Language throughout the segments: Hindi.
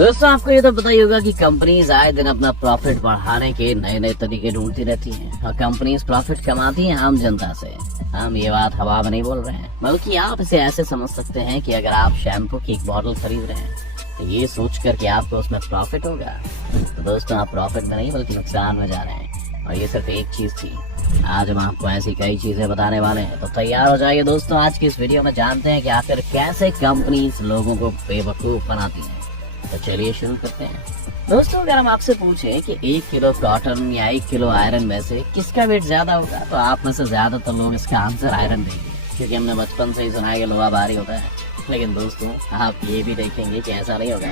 दोस्तों आपको ये तो पता ही होगा कि कंपनीज आए दिन अपना प्रॉफिट बढ़ाने के नए नए तरीके ढूंढती रहती हैं और कंपनीज प्रॉफिट कमाती हैं आम जनता से। हम ये बात हवा में नहीं बोल रहे हैं, बल्कि आप इसे ऐसे समझ सकते हैं कि अगर आप शैम्पू की एक बॉटल खरीद रहे हैं तो ये सोच कर कि आपको उसमें प्रॉफिट होगा, तो दोस्तों आप प्रॉफिट में नहीं बल्कि नुकसान में जा रहे हैं। और ये सिर्फ एक चीज थी। आज हम आपको ऐसी कई चीजें बताने वाले हैं, तो तैयार हो जाइए दोस्तों। आज की इस वीडियो में जानते हैं कि आखिर कैसे कंपनीज लोगों को बेवकूफ बनाती हैं। तो चलिए शुरू करते हैं। दोस्तों अगर हम आपसे पूछें कि 1 किलो कॉटन या 1 किलो आयरन में से किसका वेट ज्यादा होगा, तो आप में से ज्यादातर लोग इसका आंसर आयरन देंगे, क्योंकि हमने बचपन से ही सुना है कि लोहा भारी होता है। लेकिन दोस्तों आप ये भी देखेंगे कि ऐसा नहीं होगा,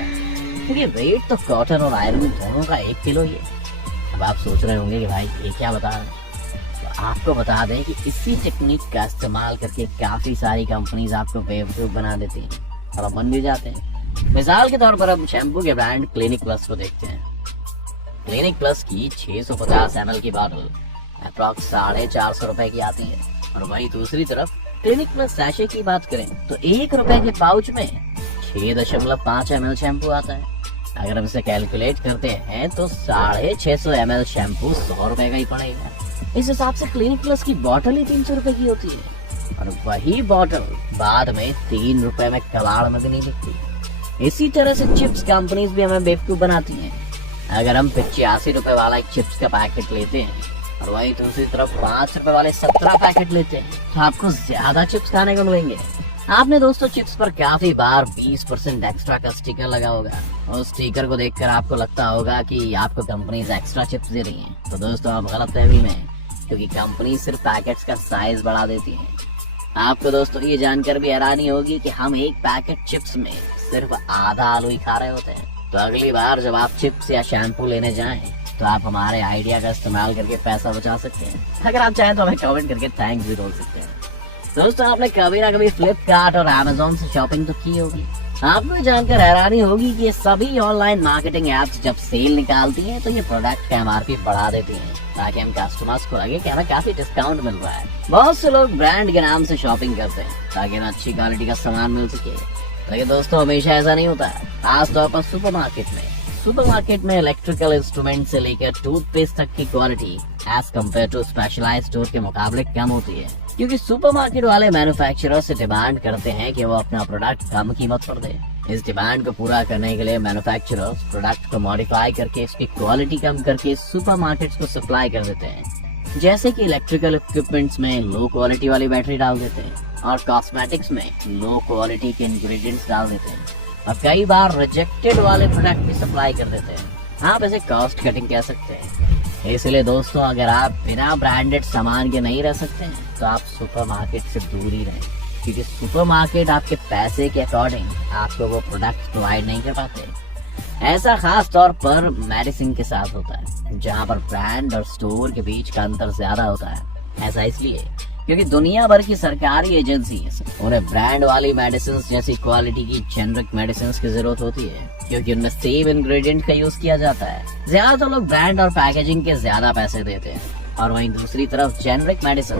क्योंकि वेट तो कॉटन और आयरन दोनों का 1 किलो ही है। अब आप सोच रहे होंगे कि भाई ये क्या बता रहे हैं, तो आपको बता दें कि इसी टेक्निक का इस्तेमाल करके काफी सारी कंपनीज आपको बेवकूफ बना देती हैं और बन भी जाते हैं। मिसाल के तौर पर हम शैम्पू के ब्रांड क्लिनिक प्लस को देखते हैं। क्लिनिक प्लस की 650 ml की बॉटल अप्रॉक्स 450 रुपए की आती है, और वही दूसरी तरफ क्लिनिक प्लस सैशे की बात करें तो 1 रुपए के पाउच में 6.5 ml शैम्पू आता है। अगर हम इसे कैलकुलेट करते हैं तो 650 ml शैम्पू 100 रुपए का ही पड़ेगा। इस हिसाब से क्लिनिक प्लस की बॉटल ही 300 रुपए की होती है, और वही बॉटल बाद में 3 रुपए में कबाड़ में भी नहीं बिकती। इसी तरह से चिप्स कंपनीज भी हमें बेवकूफ बनाती हैं। अगर हम 85 रुपए वाला एक चिप्स का पैकेट लेते हैं और वही दूसरी तरफ 5 रुपए वाले 17 पैकेट लेते हैं, तो आपको ज्यादा चिप्स खाने को मिलेंगे। आपने दोस्तों चिप्स पर काफी बार 20% एक्स्ट्रा का स्टिकर लगा होगा, और स्टिकर को देखकर आपको लगता होगा कि आपको कंपनीज एक्स्ट्रा चिप्स दे रही हैं। तो दोस्तों आप गलत फहमी में हैं, क्योंकि कंपनी सिर्फ पैकेट्स का साइज बढ़ा देती है। आपको दोस्तों ये जानकर भी हैरानी होगी कि हम एक पैकेट चिप्स में सिर्फ आधा आलू ही खा रहे होते हैं। तो अगली बार जब आप चिप्स या शैम्पू लेने जाएं तो आप हमारे आइडिया का इस्तेमाल करके पैसा बचा सकते हैं। अगर आप चाहें तो हमें कमेंट करके थैंक्स भी बोल सकते हैं। दोस्तों आपने कभी ना कभी फ्लिपकार्ट और अमेज़न से शॉपिंग तो की होगी। आपको जानकर हैरानी होगी कि ये सभी ऑनलाइन मार्केटिंग एप्स जब सेल निकालती हैं तो ये प्रोडक्ट का MRP बढ़ा देती हैं, ताकि हम कस्टमर्स को लगे कि हमें काफी डिस्काउंट मिल रहा है। बहुत से लोग ब्रांड के नाम से शॉपिंग करते हैं ताकि हमें अच्छी क्वालिटी का सामान मिल सके। लेकिन दोस्तों हमेशा ऐसा नहीं होता है। खासतौर पर सुपरमार्केट में इलेक्ट्रिकल इंस्ट्रूमेंट से लेकर टूथपेस्ट तक की quality as compare to specialised store के मुकाबले कम होती है, क्योंकि सुपरमार्केट वाले मैन्युफैक्चरर से डिमांड करते हैं कि वो अपना प्रोडक्ट कम कीमत पर दे। इस डिमांड को पूरा करने के लिए मैन्युफैक्चरर्स प्रोडक्ट को मॉडिफाई करके इसकी क्वालिटी कम करके सुपरमार्केट्स को सप्लाई कर देते हैं। जैसे कि इलेक्ट्रिकल इक्विपमेंट्स में लो क्वालिटी वाली बैटरी डाल देते हैं, और कॉस्मेटिक्स में लो क्वालिटी के इंग्रेडिएंट्स डाल देते हैं, और कई बार रिजेक्टेड वाले प्रोडक्ट भी सप्लाई कर देते हैं। आप इसे कॉस्ट कटिंग कह सकते हैं। इसलिए दोस्तों अगर आप बिना ब्रांडेड सामान के नहीं रह सकते हैं तो आप सुपरमार्केट से दूर ही रहें, क्योंकि सुपरमार्केट आपके पैसे के अकॉर्डिंग आपको वो प्रोडक्ट प्रोवाइड नहीं कर पाते। ऐसा खास तौर पर मेडिसिन के साथ होता है, जहाँ पर ब्रांड और स्टोर के बीच का अंतर ज्यादा होता है। ऐसा इसलिए क्योंकि दुनिया भर की सरकारी एजेंसीज उन्हें ब्रांड वाली मेडिसिन जैसी क्वालिटी की जेनरिक मेडिसिन की जरूरत होती है, क्योंकि उनमें सेम इंग्रेडिएंट का यूज किया जाता है। ज्यादातर लोग ब्रांड और पैकेजिंग के ज्यादा पैसे देते हैं, और वहीं दूसरी तरफ जेनरिक मेडिसिन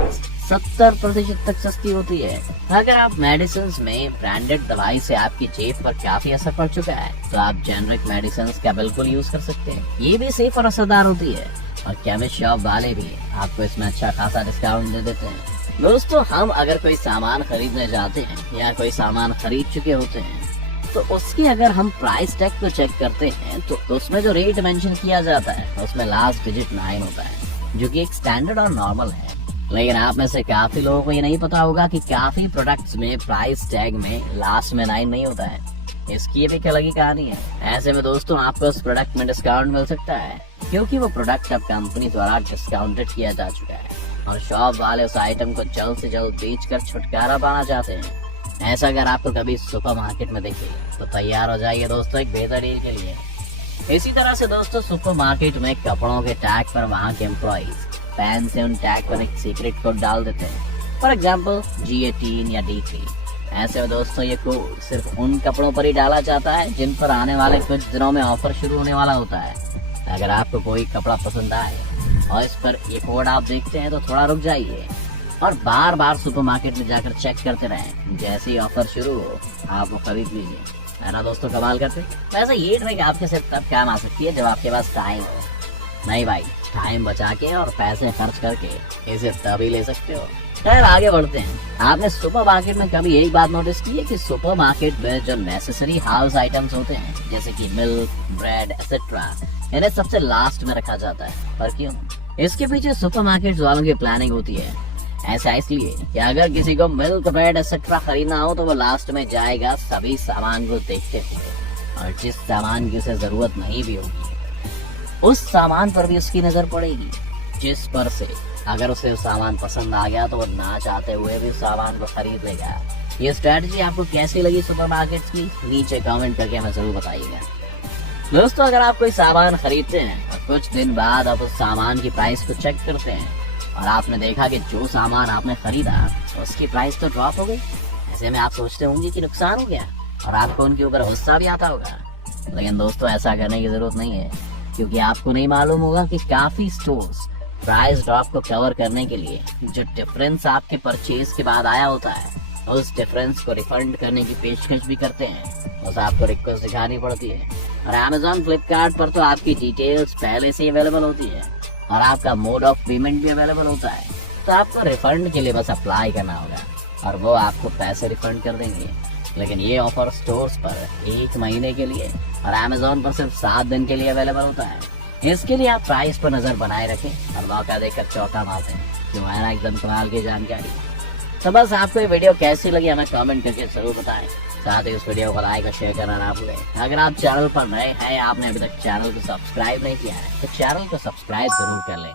70% तक सस्ती होती है। अगर आप मेडिसिन में ब्रांडेड दवाई से आपकी जेब पर काफी असर पड़ चुका है, तो आप जेनरिक मेडिसिन का बिल्कुल यूज कर सकते हैं। ये भी सेफ और असरदार होती है, और केमिस्ट शॉप वाले भी आपको इसमें अच्छा खासा डिस्काउंट दे देते हैं। दोस्तों हम अगर कोई सामान खरीदने जाते हैं या कोई सामान खरीद चुके होते हैं, तो उसकी अगर हम प्राइस टैग को चेक करते हैं तो उसमें जो रेट मेंशन किया जाता है उसमें लास्ट डिजिट 9 होता है, जो कि एक स्टैंडर्ड और नॉर्मल है। लेकिन आप में से काफी लोगों को ये नहीं पता होगा कि काफी प्रोडक्ट्स में प्राइस टैग में लास्ट में 9 नहीं होता है। इसकी भी एक अलग ही कहानी है। ऐसे में दोस्तों आपको उस प्रोडक्ट में डिस्काउंट मिल सकता है, क्योंकि वो प्रोडक्ट अब कंपनी द्वारा डिस्काउंटेड किया जा चुका है, और शॉप वाले उस आइटम को जल्द से जल्द बेचकर छुटकारा पाना चाहते हैं। ऐसा अगर आपको कभी सुपरमार्केट में दिखे तो तैयार हो जाइए दोस्तों एक बेहतर डील के लिए। इसी तरह से दोस्तों सुपरमार्केट में कपड़ों के टैग पर वहाँ के एम्प्लॉइज पेन से उन टैग पर एक सीक्रेट कोड डाल देते हैं, फॉर एग्जाम्पल G18 या D3। ऐसे में दोस्तों ये कोड सिर्फ उन कपड़ों पर ही डाला जाता है जिन पर आने वाले कुछ दिनों में ऑफर शुरू होने वाला होता है। अगर आपको कोई कपड़ा पसंद आए और इस पर ये कोड आप देखते हैं तो थोड़ा रुक जाइए और बार बार सुपरमार्केट में जाकर चेक करते रहें। जैसे ही ऑफर शुरू हो आप वो खरीद लीजिए। है ना दोस्तों, कमाल करते। वैसे ये ट्रिक आपके सिर्फ तब काम आ सकती है जब आपके पास टाइम हो। नहीं भाई, टाइम बचा के और पैसे खर्च करके इसे तभी ले सकते हो। खैर आगे बढ़ते हैं। आपने सुपरमार्केट में कभी एक बात नोटिस की है कि सुपरमार्केट में जो नेसेसरी हाउस आइटम्स होते हैं जैसे कि मिल्क, ब्रेड एक्सेट्रा, इन्हें सबसे लास्ट में रखा जाता है। पर क्यों? इसके पीछे सुपरमार्केट वालों की प्लानिंग होती है। ऐसा इसलिए कि अगर किसी को मिल्क, ब्रेड एक्सेट्रा खरीदना हो तो वो लास्ट में जाएगा सभी सामान को देखते हुए, और जिस सामान की उसे जरूरत नहीं भी होगी उस सामान पर भी उसकी नजर पड़ेगी, जिस पर से अगर उसे सामान पसंद आ गया तो वो ना चाहते हुए भी सामान को खरीद लेगा। ये स्ट्रेटजी आपको कैसी लगी सुपरमार्केट की? नीचे कमेंट करके हमें जरूर बताइएगा। दोस्तों, अगर आप कोई सामान खरीदते हैं और कुछ दिन बाद आप उस सामान की प्राइस को चेक करते हैं और आपने देखा कि जो सामान आपने खरीदा उसकी प्राइस तो ड्रॉप हो गई, ऐसे में आप सोचते होंगे कि नुकसान हो गया और आपको उनके ऊपर गुस्सा भी आता होगा। लेकिन दोस्तों, ऐसा करने की जरूरत नहीं है, क्योंकि आपको नहीं मालूम होगा कि काफी स्टोर्स प्राइस ड्रॉप को कवर करने के लिए जो डिफरेंस आपके परचेज के बाद आया होता है उस डिफरेंस को रिफंड करने की पेशकश भी करते हैं। बस आपको रिक्वेस्ट दिखानी पड़ती है। और Amazon, फ्लिपकार्ट पर तो आपकी डिटेल्स पहले से ही अवेलेबल होती है और आपका मोड ऑफ पेमेंट भी अवेलेबल होता है। तो आपको रिफंड के लिए बस अप्लाई करना होगा और वो आपको पैसे रिफंड कर देंगे। लेकिन ये ऑफर स्टोर्स पर 1 महीने के लिए और Amazon पर सिर्फ 7 दिन के लिए अवेलेबल होता है। इसके लिए आप प्राइस पर नजर बनाए रखें और मौका देकर चौका मारते हैं। तुम्हारा एकदम कमाल की जानकारी। तो बस आपको ये वीडियो कैसी लगी हमें कमेंट करके जरूर बताएं। साथ ही उस वीडियो को लाइक और शेयर करना ना भूलें। अगर आप चैनल पर नए हैं, आपने अभी तक चैनल को सब्सक्राइब नहीं किया है तो चैनल को सब्सक्राइब जरूर कर लें।